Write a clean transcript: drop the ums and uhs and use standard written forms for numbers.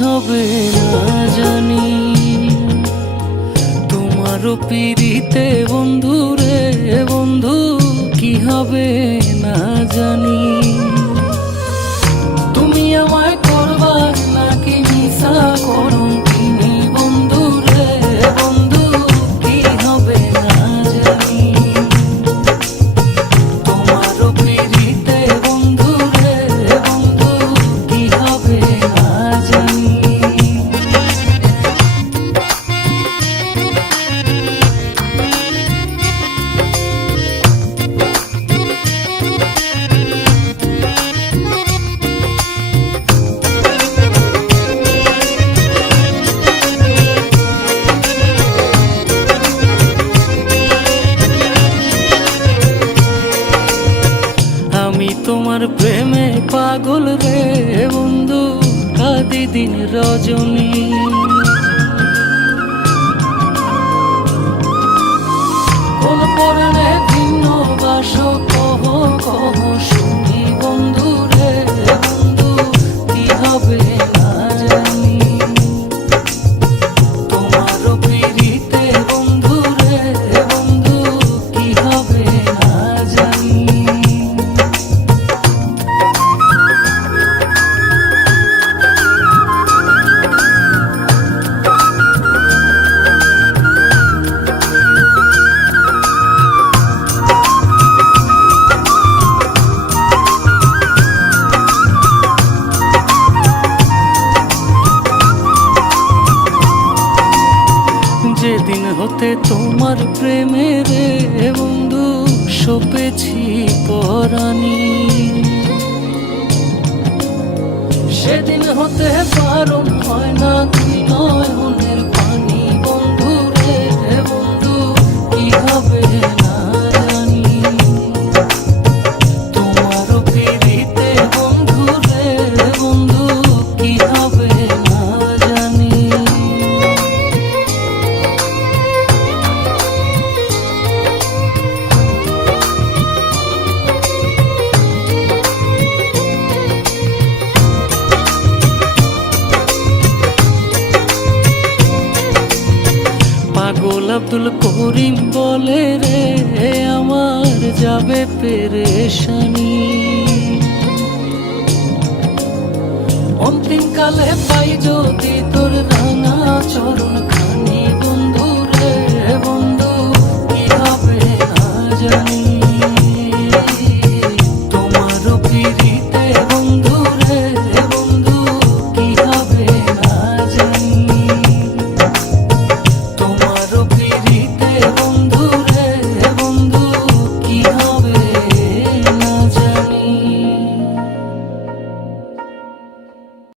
হবে না জানি। তোমারও পিরিতে বন্ধু রে বন্ধু কি হবে না জানি। তুমি আমায় করবা নাকি মিশা করুন তিনি বন্ধু রে বন্ধু কি হবে না জানি। তোমারও পিরিতে বন্ধু রে বন্ধু কি হবে না জানি। আমি তোমার প্রেমে পাগল রে বন্ধু কাঁদি দিন রজনী। কোন পরনে ভিন্ন বাস কহ কহ শুনি বন্ধু রে বন্ধু কি হবে না জানি। তোমারও পিরিতে বন্ধু রে বন্ধু কি হবে না জানি। যেদিন হতে তোমার প্রেমে রে বন্ধু সপেছি পরাণী, সেদিন হতে বারণ হয় না তুই নয়নের পানি বন্ধু রে বন্ধু কি হবে না জানি। তোমারও পিরিতে বন্ধু রে বন্ধু কি হবে না জানি। পাগল আব্দুল করিম বলে রে আমার যাবে পেরেশানি। অন্তিম কালে পাই যদি তোর রাঙা চরণ খানি বন্ধু রে বন্ধু